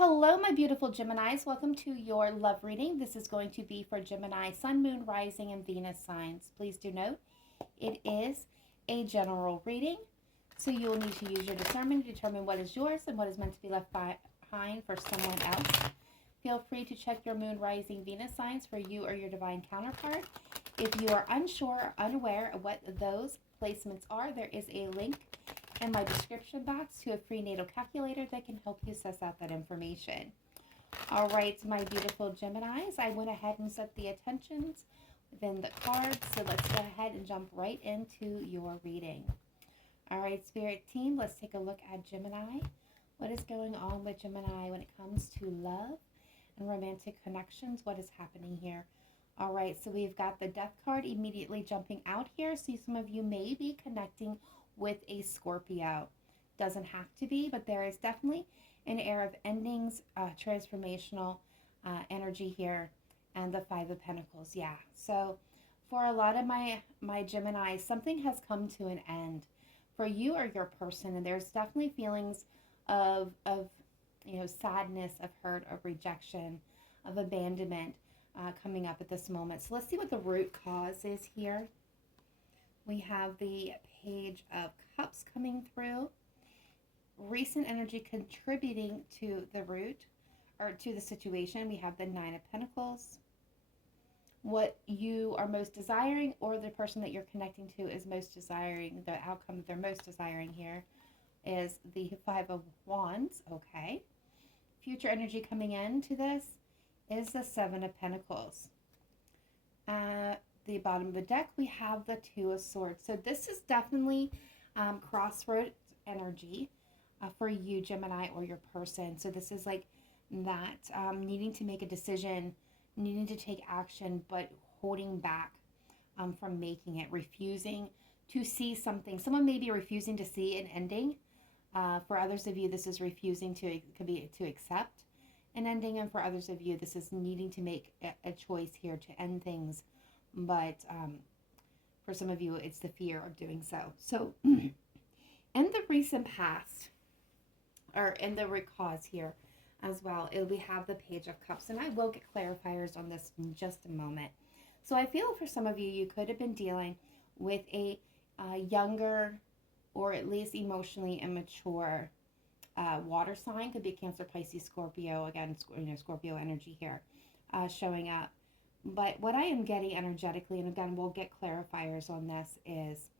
Hello, my beautiful Geminis. Welcome to your love reading. This is going to be for Gemini, Sun, Moon, Rising, and Venus signs. Please do note it is a general reading, so you will need to use your discernment to determine what is yours and what is meant to be left behind for someone else. Feel free to check your Moon, Rising, Venus signs for you or your divine counterpart. If you are unsure or unaware of what those placements are, there is a link in my description box to a free natal calculator that can help you suss out that information. All right, my beautiful Geminis, I went ahead and set the attentions within the cards, so let's go ahead and jump right into your reading. All right, Spirit team, let's take a look at Gemini. What is going on with Gemini when it comes to love and romantic connections? What is happening here? All right, so we've got the Death card immediately jumping out here. So some of you may be connecting with a Scorpio. Doesn't have to be, but there is definitely an air of endings, transformational energy here, and the Five of Pentacles. Yeah, so for a lot of my Gemini, something has come to an end for you or your person, and there's definitely feelings of sadness, of hurt, of rejection, of abandonment coming up at this moment. So let's see what the root cause is here. We have the Page of Cups coming through. Recent energy contributing to the root or to the situation. We have the Nine of Pentacles. What you are most desiring, or the person that you're connecting to is most desiring, the outcome they're most desiring here is the Five of Wands. Okay. Future energy coming into this is the Seven of Pentacles. The bottom of the deck, we have the Two of Swords. So this is definitely crossroads energy for you, Gemini, or your person. So this is like that needing to make a decision, needing to take action, but holding back from making it, refusing to see something. Someone may be refusing to see an ending. For others of you, this is refusing to, it could be to accept an ending. And for others of you, this is needing to make a choice here to end things. But for some of you, it's the fear of doing so. So in the recent past, or in the root cause here as well, we have the Page of Cups. And I will get clarifiers on this in just a moment. So I feel for some of you, you could have been dealing with a younger or at least emotionally immature water sign. Could be Cancer, Pisces, Scorpio. Again, Scorpio energy here showing up. But what I am getting energetically, and again, we'll get clarifiers on this, is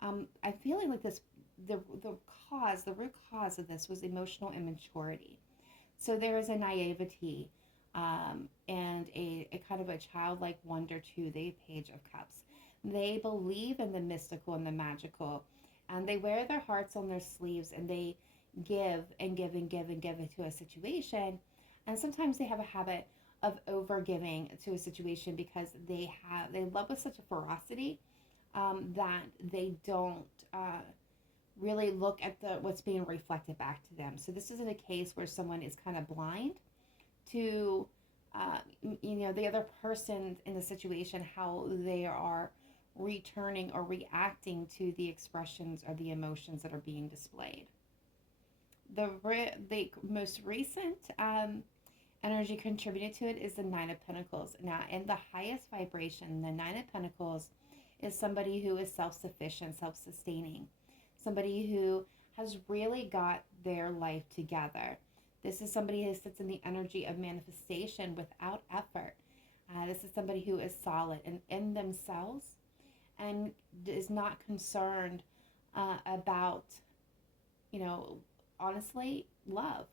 I'm feeling like this, the root cause of this was emotional immaturity. So there is a naivety and a kind of a childlike wonder to the Page of Cups. They believe in the mystical and the magical, and they wear their hearts on their sleeves, and they give and give and give and give into a situation. And sometimes they have a habit of over giving to a situation because they love with such a ferocity that they don't really look at what's being reflected back to them. So this isn't a case where someone is kind of blind to the other person in the situation, how they are returning or reacting to the expressions or the emotions that are being displayed. The most recent energy contributed to it is the Nine of Pentacles. Now, in the highest vibration, the Nine of Pentacles is somebody who is self-sufficient, self-sustaining, somebody who has really got their life together. This is somebody who sits in the energy of manifestation without effort. This is somebody who is solid and in themselves and is not concerned about, honestly, love.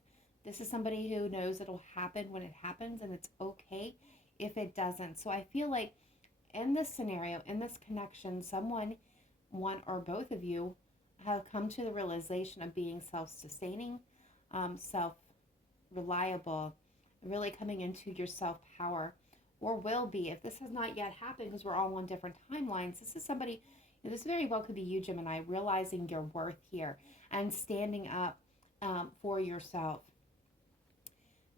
This is somebody who knows it'll happen when it happens, and it's okay if it doesn't. So I feel like in this scenario, in this connection, someone, one or both of you, have come to the realization of being self-sustaining, self-reliable, really coming into your self-power, or will be. If this has not yet happened, because we're all on different timelines, this is somebody, this very well could be you, Gemini, realizing your worth here and standing up for yourself.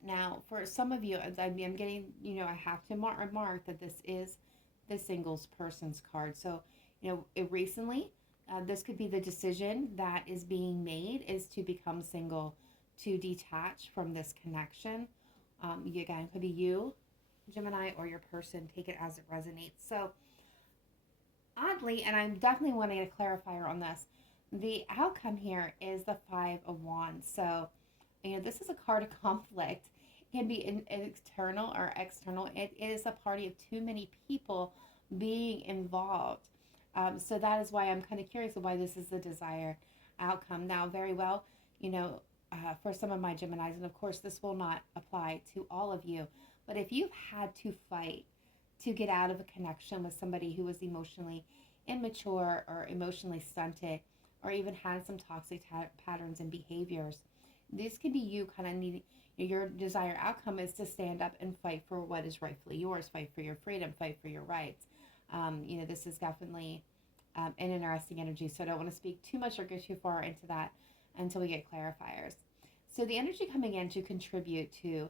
Now, for some of you, I'm getting, I have to remark that this is the singles person's card. So, recently, this could be the decision that is being made is to become single, to detach from this connection. Again, it could be you, Gemini, or your person. Take it as it resonates. So oddly, and I'm definitely wanting a clarifier on this, the outcome here is the Five of Wands. So, this is a card of conflict. It can be internal or external. It is a party of too many people being involved. So that is why I'm kind of curious of why this is the desired outcome. Now, very well, for some of my Geminis, and of course this will not apply to all of you, but if you've had to fight to get out of a connection with somebody who was emotionally immature or emotionally stunted, or even had some toxic patterns and behaviors, this could be you kind of needing, your desired outcome is to stand up and fight for what is rightfully yours, fight for your freedom, fight for your rights. This is definitely an interesting energy, so I don't want to speak too much or go too far into that until we get clarifiers. So the energy coming in to contribute to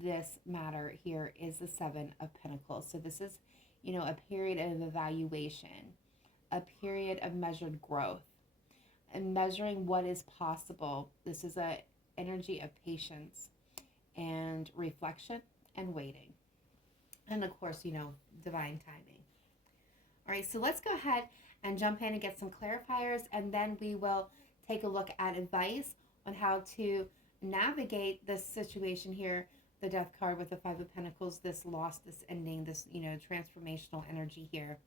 this matter here is the Seven of Pentacles. So this is, a period of evaluation, a period of measured growth, and measuring what is possible. This is a energy of patience and reflection and waiting. And of course, divine timing. All right, so let's go ahead and jump in and get some clarifiers, and then we will take a look at advice on how to navigate this situation here, the Death card with the Five of Pentacles, this loss, this ending, this, transformational energy here.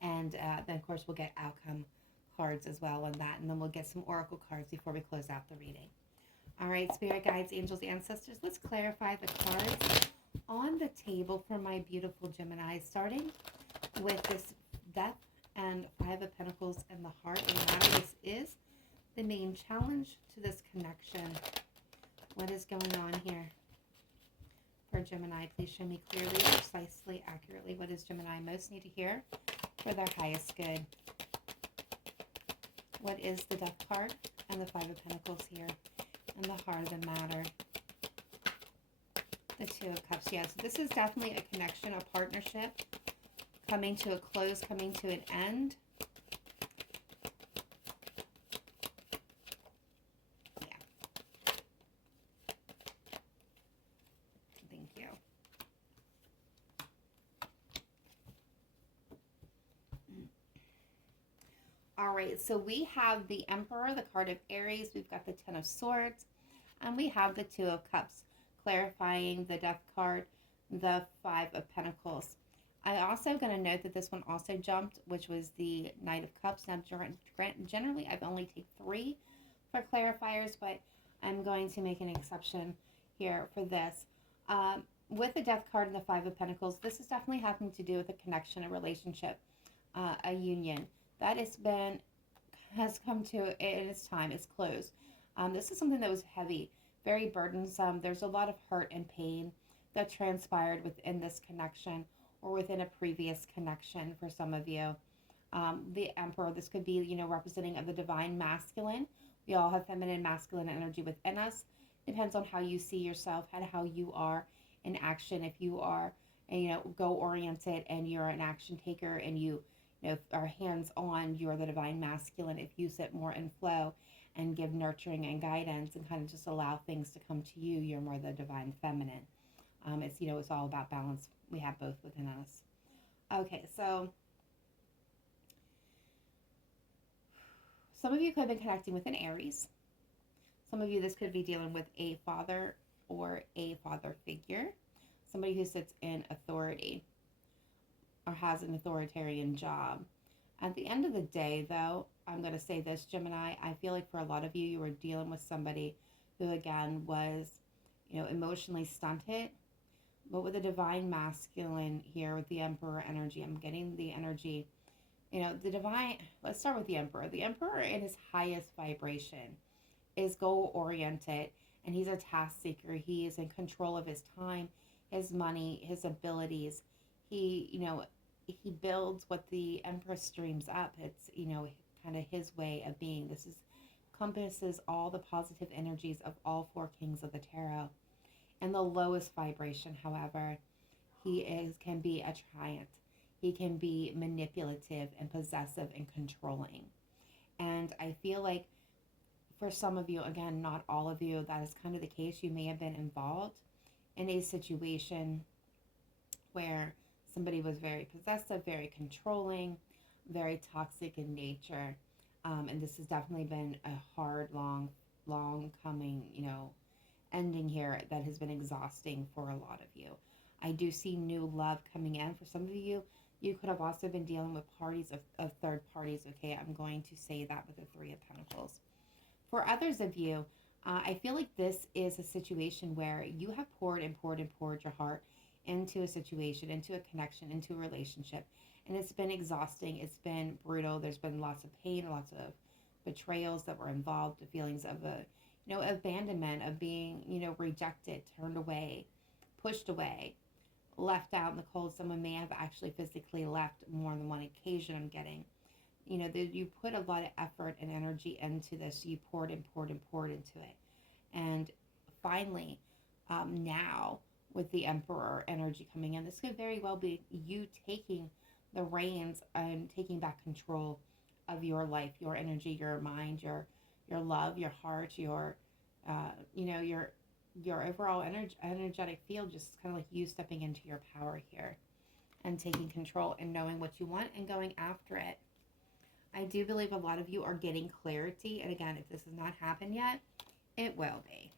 And then, of course, we'll get outcome cards as well on that, and then we'll get some oracle cards before we close out the reading. All right, spirit guides, angels, ancestors, let's clarify the cards on the table for my beautiful Gemini, starting with this Death and Five of Pentacles and the heart and matter. This is the main challenge to this connection. What is going on here for Gemini? Please show me clearly, precisely, accurately. What does Gemini most need to hear for their highest good? What is the Death card and the Five of Pentacles here and the heart of the matter? The Two of Cups. Yeah, so this is definitely a connection, a partnership coming to a close, coming to an end. Yeah. Thank you. All right, so we have the Emperor, the card of Aries. We've got the Ten of Swords, and we have the Two of Cups, clarifying the Death card, the Five of Pentacles. I'm also going to note that this one also jumped, which was the Knight of Cups. Now, generally, I've only taken 3 for clarifiers, but I'm going to make an exception here for this. With the Death card and the Five of Pentacles, this is definitely having to do with a connection, a relationship, a union. That has come to in its time, it's closed. This is something that was heavy, very burdensome. There's a lot of hurt and pain that transpired within this connection or within a previous connection for some of you. The Emperor, this could be, representing of the divine masculine. We all have feminine, masculine energy within us. Depends on how you see yourself and how you are in action. If you are, goal-oriented and you're an action taker and you are hands-on, you're the divine masculine. If you sit more in flow and give nurturing and guidance and kind of just allow things to come to you, you're more the divine feminine. It's all about balance. We have both within us. Okay, so some of you could have been connecting with an Aries. Some of you, this could be dealing with a father or a father figure. Somebody who sits in authority or has an authoritarian job. At the end of the day, though, I'm going to say this, Gemini, I feel like for a lot of you, you were dealing with somebody who, again, was, emotionally stunted. But with the divine masculine here, with the Emperor energy, I'm getting the energy, the divine, let's start with the Emperor. The Emperor in his highest vibration is goal-oriented, and he's a task seeker. He is in control of his time, his money, his abilities. He builds what the Empress dreams up. It's, kind of his way of being. This encompasses all the positive energies of all 4 kings of the tarot. And the lowest vibration, however, can be a tyrant. He can be manipulative and possessive and controlling. And I feel like for some of you, again, not all of you, that is kind of the case. You may have been involved in a situation where somebody was very possessive, very controlling, very toxic in nature. And this has definitely been a hard, long coming, ending here that has been exhausting for a lot of you. I do see new love coming in. For some of you, you could have also been dealing with parties of third parties. Okay, I'm going to say that with the Three of Pentacles. For others of you, I feel like this is a situation where you have poured and poured and poured your heart into a situation, into a connection, into a relationship. And it's been exhausting. It's been brutal. There's been lots of pain, lots of betrayals that were involved, the feelings of abandonment, of being, rejected, turned away, pushed away, left out in the cold. Someone may have actually physically left more than one occasion, I'm getting. You put a lot of effort and energy into this. You poured and poured and poured into it. And finally, now with the Emperor energy coming in, this could very well be you taking the reins and taking back control of your life, your energy, your mind, your love, your heart, your overall energetic field, just kind of like you stepping into your power here and taking control and knowing what you want and going after it. I do believe a lot of you are getting clarity. And again, if this has not happened yet, it will be.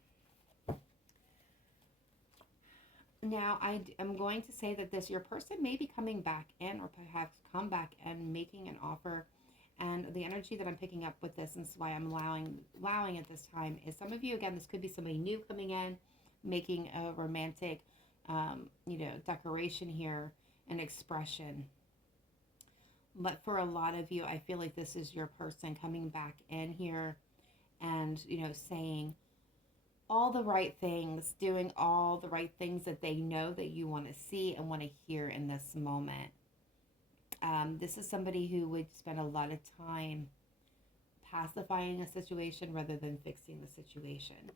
Now, I'm going to say that your person may be coming back in, or perhaps come back and making an offer. And the energy that I'm picking up with this, and this is why I'm allowing it this time, is some of you, again, this could be somebody new coming in, making a romantic, decoration here, an expression. But for a lot of you, I feel like this is your person coming back in here and, saying all the right things, doing all the right things that they know that you want to see and want to hear in this moment. This is somebody who would spend a lot of time pacifying a situation rather than fixing the situation.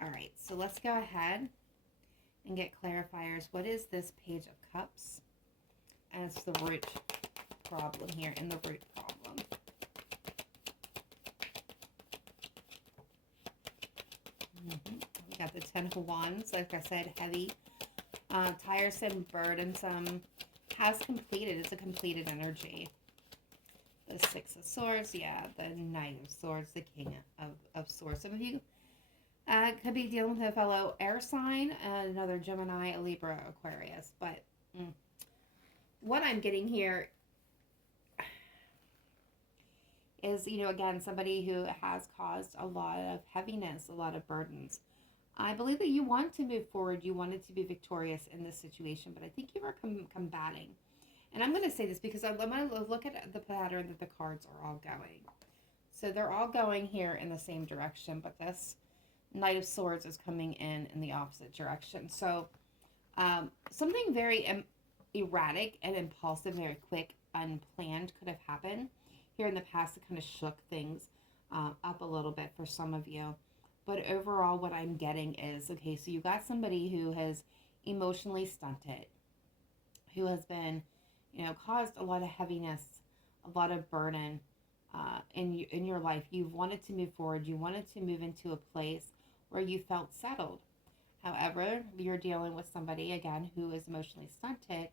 All right, so let's go ahead and get clarifiers. What is this Page of Cups as the root problem here, and the root problem? We got the Ten of Wands, like I said, heavy, tiresome, burdensome, has completed. It's a completed energy. The Six of Swords, the Knight of Swords, the King of Swords. Some of you could be dealing with a fellow air sign, another Gemini, a Libra, Aquarius. But what I'm getting here is, again, somebody who has caused a lot of heaviness, a lot of burdens. I believe that you want to move forward. You wanted to be victorious in this situation, but I think you are combating. And I'm going to say this because I'm going to look at the pattern that the cards are all going. So they're all going here in the same direction, but this Knight of Swords is coming in the opposite direction. So something very erratic and impulsive, very quick, unplanned could have happened here in the past. It kind of shook things up a little bit for some of you. But overall, what I'm getting is, okay, so you got somebody who has emotionally stunted, who has been, caused a lot of heaviness, a lot of burden in your life. You've wanted to move forward. You wanted to move into a place where you felt settled. However, you're dealing with somebody, again, who is emotionally stunted.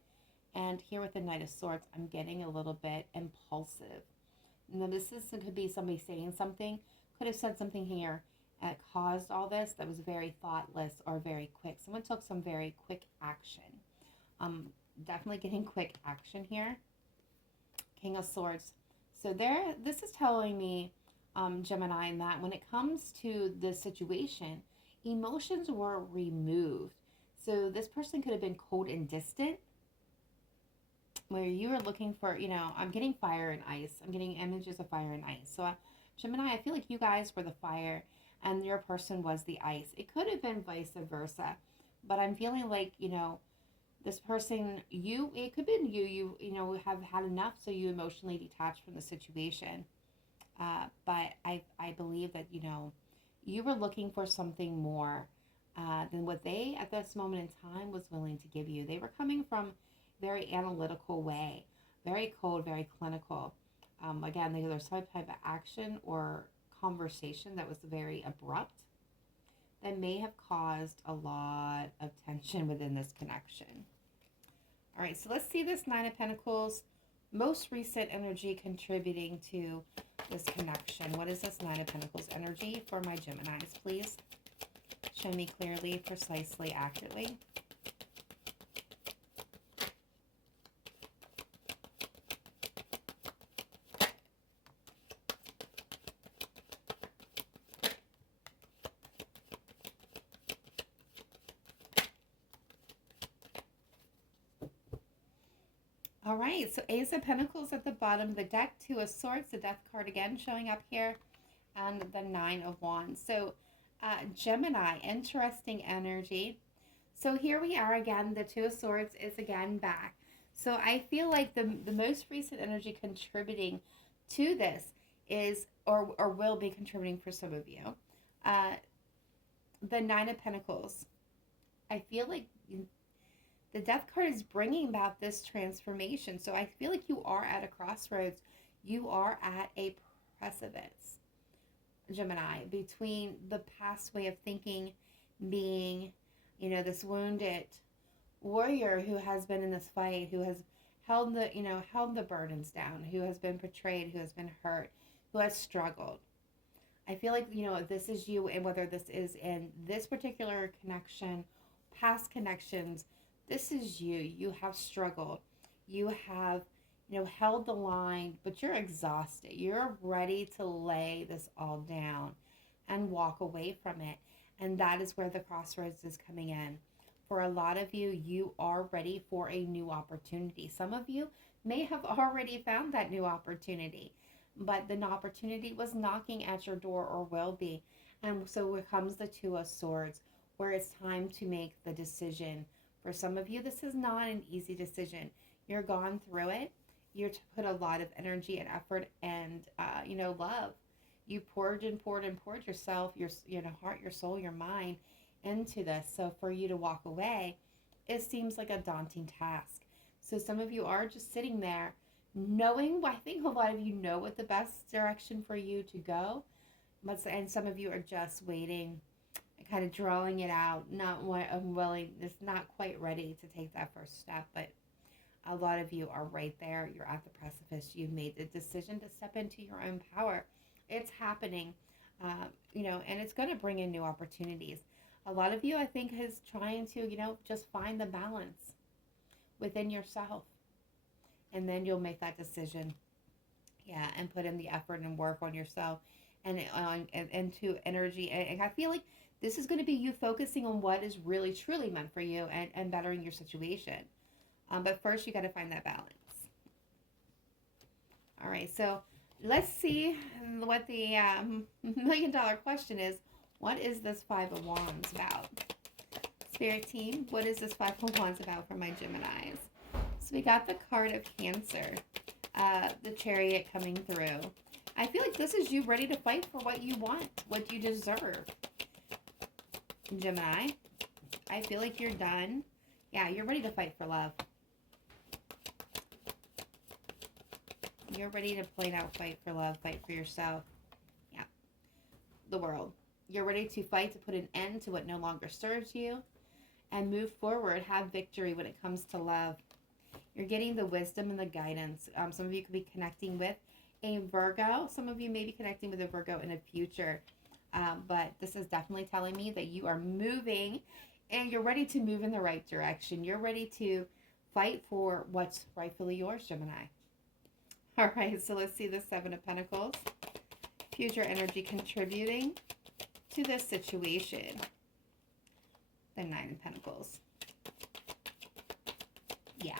And here with the Knight of Swords, I'm getting a little bit impulsive. Now, could be somebody saying something, could have said something here that caused all this that was very thoughtless or very quick. Someone took some very quick action. Definitely getting quick action here. King of Swords. So this is telling me, Gemini, that when it comes to the situation, emotions were removed. So this person could have been cold and distant, where you are looking for, I'm getting fire and ice. I'm getting images of fire and ice. So Gemini, I feel like you guys were the fire and your person was the ice. It could have been vice versa, but I'm feeling like, this person, it could have been you have had enough, so you emotionally detached from the situation. But I believe that, you were looking for something more than what they, at this moment in time, was willing to give you. They were coming from a very analytical way, very cold, very clinical. Again, there's some type of action or conversation that was very abrupt that may have caused a lot of tension within this connection. All right, so let's see this Nine of Pentacles, most recent energy contributing to this connection. What is this Nine of Pentacles energy for my Geminis, please? Show me clearly, precisely, accurately. All right, so Ace of Pentacles at the bottom of the deck, Two of Swords, the Death card again showing up here, and the Nine of Wands. So Gemini, interesting energy. So here we are again, the Two of Swords is again back. So I feel like the most recent energy contributing to this is, or will be contributing for some of you, the Nine of Pentacles. I feel like the Death card is bringing about this transformation. So I feel like you are at a crossroads. You are at a precipice, Gemini, between the past way of thinking, being, you know, this wounded warrior who has been in this fight, who has held the burdens down, who has been betrayed, who has been hurt, who has struggled. I feel like, you know, this is you, and whether this is in this particular connection, past connections, this is you. You have struggled. You have, you know, held the line, but you're exhausted. You're ready to lay this all down and walk away from it. And that is where the crossroads is coming in. For a lot of you, you are ready for a new opportunity. Some of you may have already found that new opportunity, but the opportunity was knocking at your door, or will be. And so here comes the Two of Swords, where it's time to make the decision. For some of you, this is not an easy decision. You're gone through it. You're to put a lot of energy and effort and, you know, love. You poured yourself, your, you know, heart, your soul, your mind into this. So for you to walk away, it seems like a daunting task. So some of you are just sitting there knowing, I think a lot of you know what the best direction for you to go. And some of you are just waiting, kind of drawing it out, not willing, just not quite ready to take that first step. But a lot of you are right there. You're at the precipice. You've made the decision to step into your own power. It's happening, you know, and it's going to bring in new opportunities. A lot of you, I think, is trying to, you know, just find the balance within yourself. And then you'll make that decision. Yeah, and put in the effort and work on yourself and into energy. And I feel like this is going to be you focusing on what is really, truly meant for you and bettering your situation. But first, you got to find that balance. All right, so let's see what the million-dollar question is. What is this Five of Wands about? Spirit team, what is this Five of Wands about for my Geminis? So we got the card of Cancer, the Chariot coming through. I feel like this is you ready to fight for what you want, what you deserve. Gemini, I feel like you're done. Yeah, you're ready to fight for love. You're ready to plain out fight for love, fight for yourself. Yeah, the world. You're ready to fight to put an end to what no longer serves you and move forward, have victory when it comes to love. You're getting the wisdom and the guidance. Some of you could be connecting with a Virgo. Some of you may be connecting with a Virgo in the future. But this is definitely telling me that you are moving and you're ready to move in the right direction. You're ready to fight for what's rightfully yours, Gemini. All right, so let's see the Seven of Pentacles. Future energy contributing to this situation. The Nine of Pentacles. Yeah.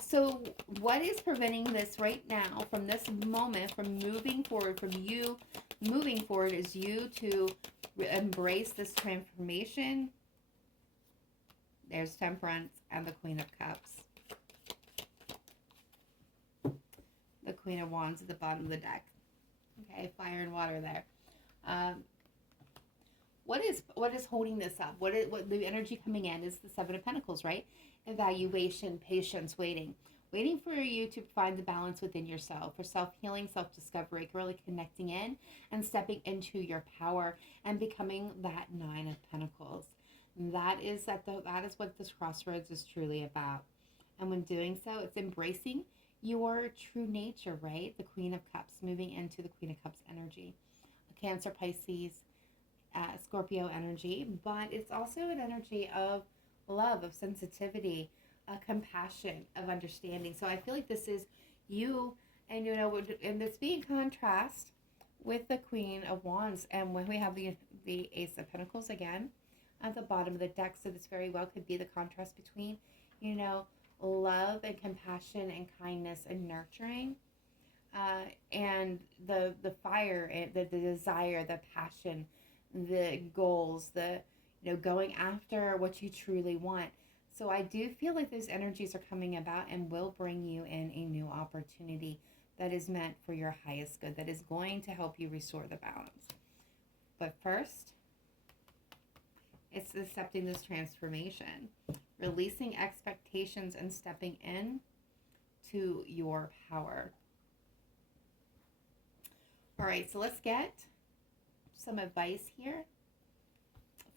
So what is preventing this right now from this moment, from moving forward, from you moving forward, is you to embrace this transformation? There's Temperance and the Queen of Cups. The Queen of Wands at the bottom of the deck. Okay, fire and water there. What is holding this up? What the energy coming in is the Seven of Pentacles, right? Evaluation, patience, waiting. waiting for you to find the balance within yourself, for self-healing, self-discovery, really connecting in and stepping into your power and becoming that Nine of Pentacles. That is what this crossroads is truly about. And when doing so, it's embracing your true nature, right? The Queen of Cups, moving into the Queen of Cups energy. Cancer, Pisces, Scorpio energy, but it's also an energy of love, of sensitivity, compassion, of understanding. So I feel like this is you, and and this being contrast with the Queen of Wands, and when we have the Ace of Pentacles again at the bottom of the deck, so this very well could be the contrast between, love and compassion and kindness and nurturing, and the fire, and the desire, the passion, the goals, the going after what you truly want. So I do feel like those energies are coming about and will bring you in a new opportunity that is meant for your highest good, that is going to help you restore the balance. But first, it's accepting this transformation, releasing expectations and stepping in to your power. All right, so let's get some advice here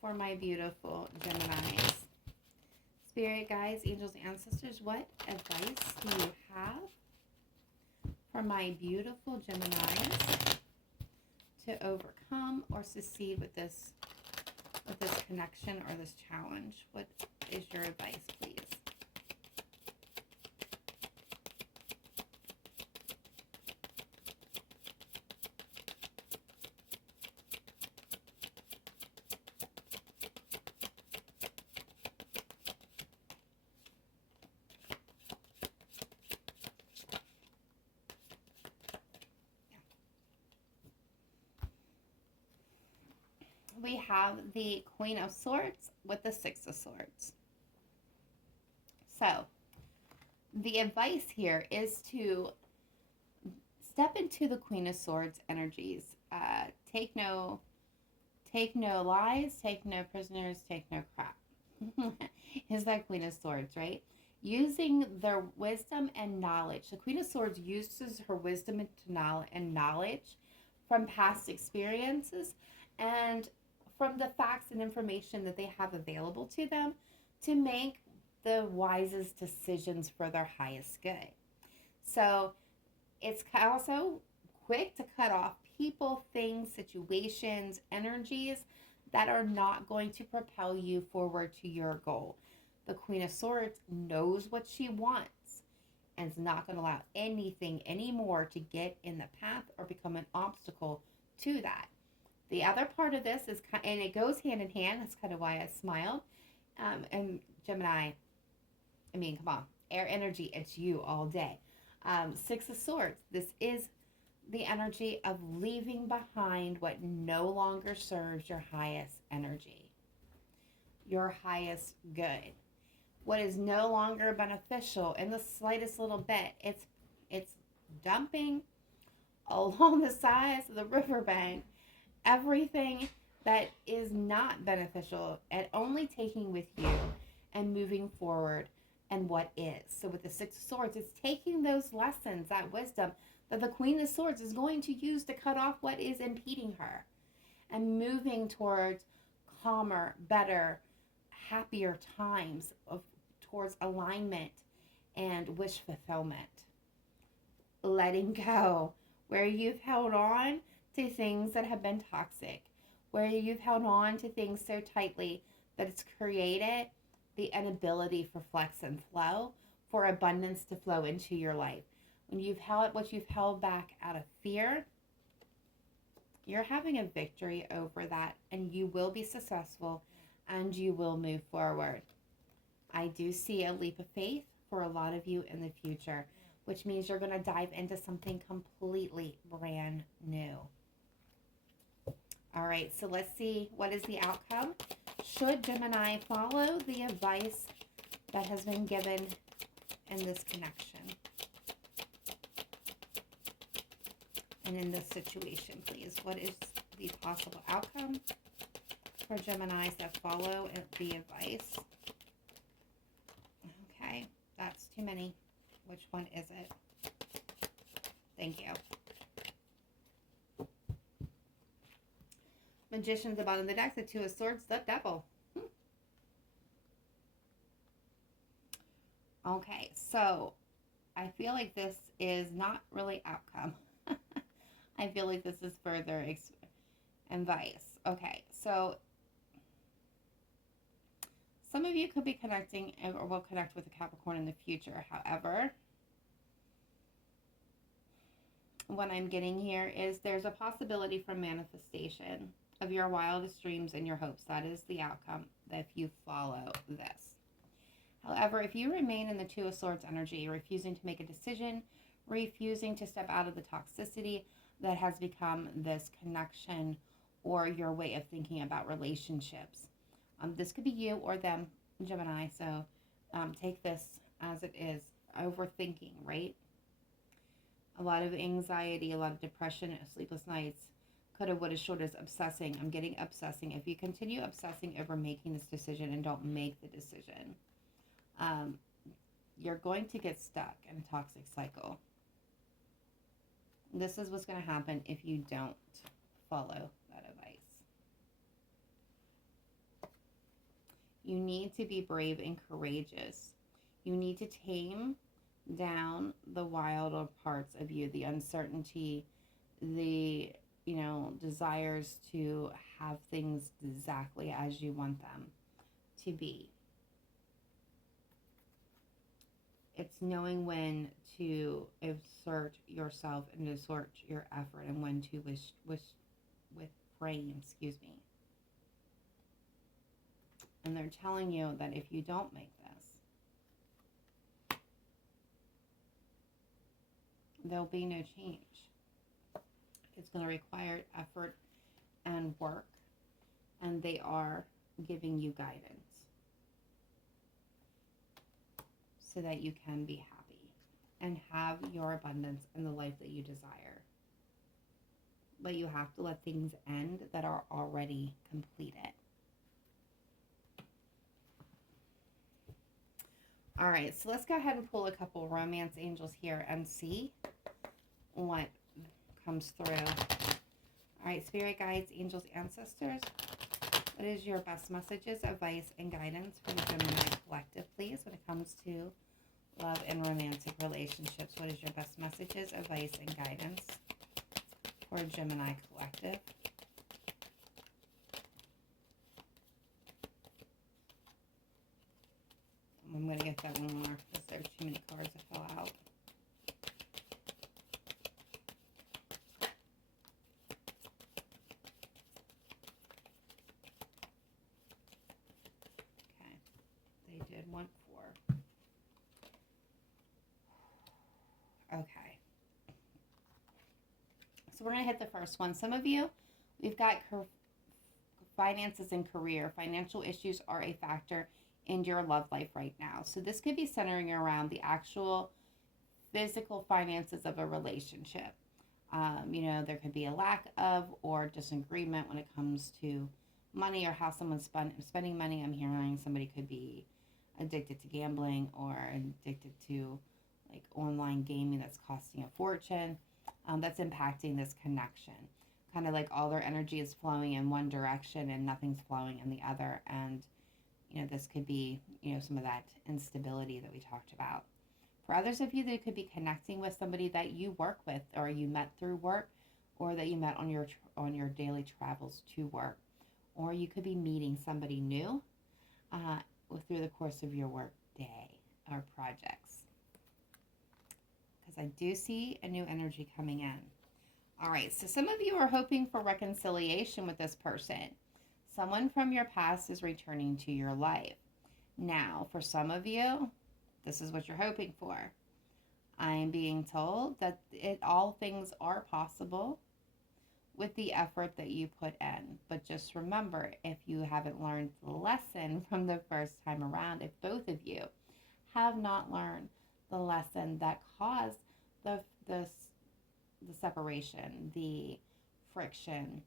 for my beautiful Geminis. Spirit guides, angels, ancestors, what advice do you have for my beautiful Geminis to overcome or succeed with this connection or this challenge? What is your advice, please? We have the Queen of Swords with the Six of Swords. So the advice here is to step into the Queen of Swords energies. Take no lies, take no prisoners, take no crap. Is that Queen of Swords, right? Using their wisdom and knowledge. The Queen of Swords uses her wisdom and knowledge from past experiences and from the facts and information that they have available to them to make the wisest decisions for their highest good. So it's also quick to cut off people, things, situations, energies that are not going to propel you forward to your goal. The Queen of Swords knows what she wants and is not going to allow anything anymore to get in the path or become an obstacle to that. The other part of this is, and it goes hand in hand, that's kind of why I smiled. And Gemini, come on, air energy, it's you all day. Six of Swords, this is the energy of leaving behind what no longer serves your highest energy, your highest good. What is no longer beneficial in the slightest little bit, it's dumping along the sides of the riverbank everything that is not beneficial and only taking with you and moving forward and what is. So with the Six of Swords, it's taking those lessons, that wisdom that the Queen of Swords is going to use to cut off what is impeding her and moving towards calmer, better, happier times, towards alignment and wish fulfillment. Letting go where you've held on to things that have been toxic, where you've held on to things so tightly that it's created the inability for flex and flow, for abundance to flow into your life. When you've held what you've held back out of fear, you're having a victory over that, and you will be successful and you will move forward. I do see a leap of faith for a lot of you in the future, which means you're going to dive into something completely brand new. All right, so let's see, what is the outcome? Should Gemini follow the advice that has been given in this connection and in this situation, please? What is the possible outcome for Geminis that follow the advice? Okay, that's too many. Which one is it? Thank you. Magician at the bottom of the deck, the Two of Swords, the Devil. Okay, so I feel like this is not really outcome. I feel like this is further advice. Okay, so some of you could be connecting or will connect with a Capricorn in the future. However, what I'm getting here is there's a possibility for manifestation of your wildest dreams and your hopes. That is the outcome if you follow this. However, if you remain in the Two of Swords energy, refusing to make a decision, refusing to step out of the toxicity that has become this connection or your way of thinking about relationships. This could be you or them, Gemini, so take this as it is. Overthinking, right? A lot of anxiety, a lot of depression, sleepless nights, coulda, woulda, shouldas, obsessing. I'm getting obsessing. If you continue obsessing over making this decision and don't make the decision, you're going to get stuck in a toxic cycle. This is what's going to happen if you don't follow that advice. You need to be brave and courageous. You need to tame down the wilder parts of you, the uncertainty, the, desires to have things exactly as you want them to be. It's knowing when to exert yourself and exert your effort and when to refrain, And they're telling you that if you don't make this, there'll be no change. It's going to require effort and work, and they are giving you guidance so that you can be happy and have your abundance and the life that you desire. But you have to let things end that are already completed. All right, so let's go ahead and pull a couple romance angels here and see what comes through. All right, spirit guides, angels, ancestors, what is your best messages, advice, and guidance for the Gemini collective, please, when it comes to love and romantic relationships? What is your best messages, advice, and guidance for Gemini collective? I'm going to get that one more because there's too many cards that fell out. Okay, they did want 4. Okay. So we're going to hit the first one. Some of you, we've got finances and career. Financial issues are a factor in your love life right now. So this could be centering around the actual physical finances of a relationship. There could be a lack of or disagreement when it comes to money or how someone's spending money. I'm hearing somebody could be addicted to gambling or addicted to like online gaming that's costing a fortune. That's impacting this connection. Kind of like all their energy is flowing in one direction and nothing's flowing in the other. And this could be, some of that instability that we talked about. For others of you, they could be connecting with somebody that you work with or you met through work or that you met on your daily travels to work. Or you could be meeting somebody new through the course of your work day or projects. Because I do see a new energy coming in. All right, so some of you are hoping for reconciliation with this person. Someone from your past is returning to your life. Now, for some of you, this is what you're hoping for. I am being told that all things are possible with the effort that you put in. But just remember, if you haven't learned the lesson from the first time around, if both of you have not learned the lesson that caused the separation, the friction,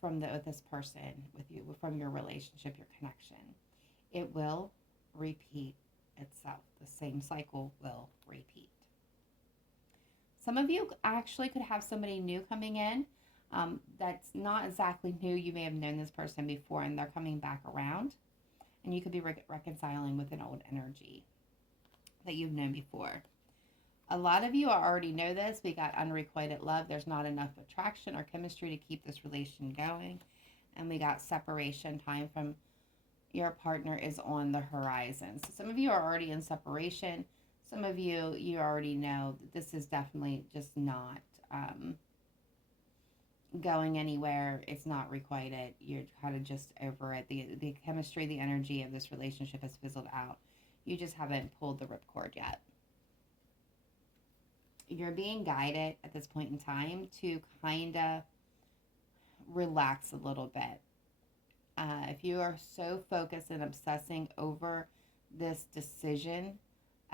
from this person with you, from your relationship, your connection, it will repeat itself. The same cycle will repeat. Some of you actually could have somebody new coming in that's not exactly new. You may have known this person before and they're coming back around. And you could be reconciling with an old energy that you've known before. A lot of you already know this. We got unrequited love. There's not enough attraction or chemistry to keep this relation going. And we got separation. Time from your partner is on the horizon. So some of you are already in separation. Some of you, you already know that this is definitely just not going anywhere. It's not requited. You're kind of just over it. The chemistry, the energy of this relationship has fizzled out. You just haven't pulled the ripcord yet. You're being guided at this point in time to kind of relax a little bit. If you are so focused and obsessing over this decision,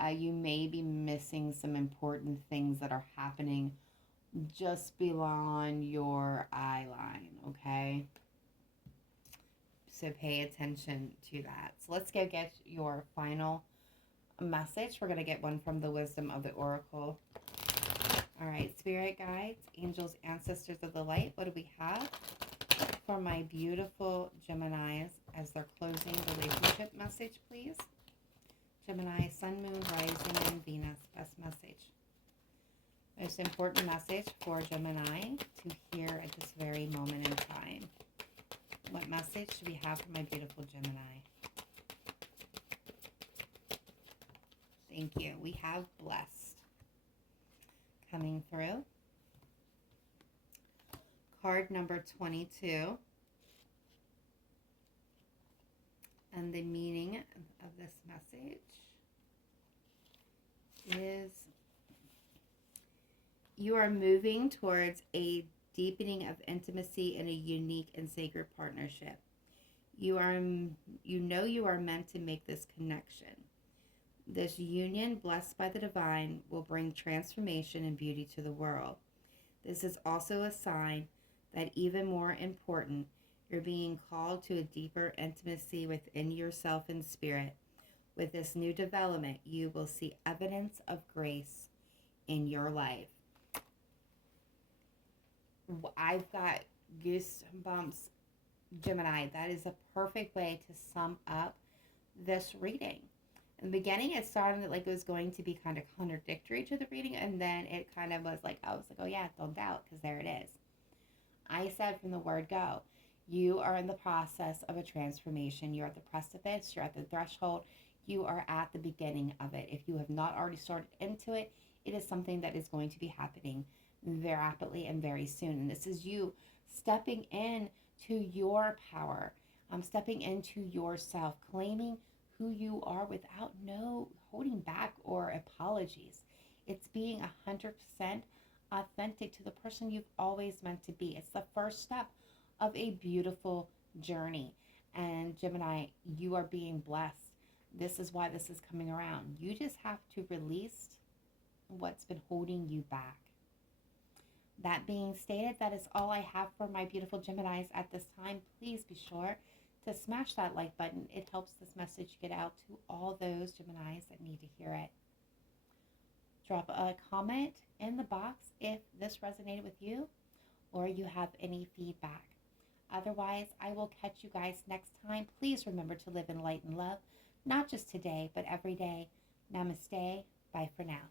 you may be missing some important things that are happening just beyond your eye line, okay? So pay attention to that. So let's go get your final message. We're going to get one from the Wisdom of the Oracle. All right, spirit guides, angels, ancestors of the light. What do we have for my beautiful Geminis as their closing relationship message, please? Gemini, Sun, Moon, Rising, and Venus. Best message. Most important message for Gemini to hear at this very moment in time. What message do we have for my beautiful Gemini? Thank you. We have blessed coming through. Card number 22. And the meaning of this message is you are moving towards a deepening of intimacy in a unique and sacred partnership. You know you are meant to make this connection. This union, blessed by the divine, will bring transformation and beauty to the world. This is also a sign that, even more important, you're being called to a deeper intimacy within yourself and spirit. With this new development, you will see evidence of grace in your life. I've got goosebumps, Gemini. That is a perfect way to sum up this reading. In the beginning, it started like it was going to be kind of contradictory to the reading, and then it kind of was like, I was like, oh yeah, don't doubt, because there it is. I said from the word go, you are in the process of a transformation. You're at the precipice, you're at the threshold, you are at the beginning of it. If you have not already started into it, it is something that is going to be happening very rapidly and very soon. And this is you stepping in to your power, stepping into yourself, claiming who you are without no holding back or apologies. It's being 100% authentic to the person you've always meant to be. It's the first step of a beautiful journey. And Gemini, you are being blessed. This is why this is coming around. You just have to release what's been holding you back. That being stated, that is all I have for my beautiful Geminis at this time. Please be sure to smash that like button. It helps this message get out to all those Geminis that need to hear it. Drop a comment in the box if this resonated with you or you have any feedback. Otherwise, I will catch you guys next time. Please remember to live in light and love, not just today, but every day. Namaste. Bye for now.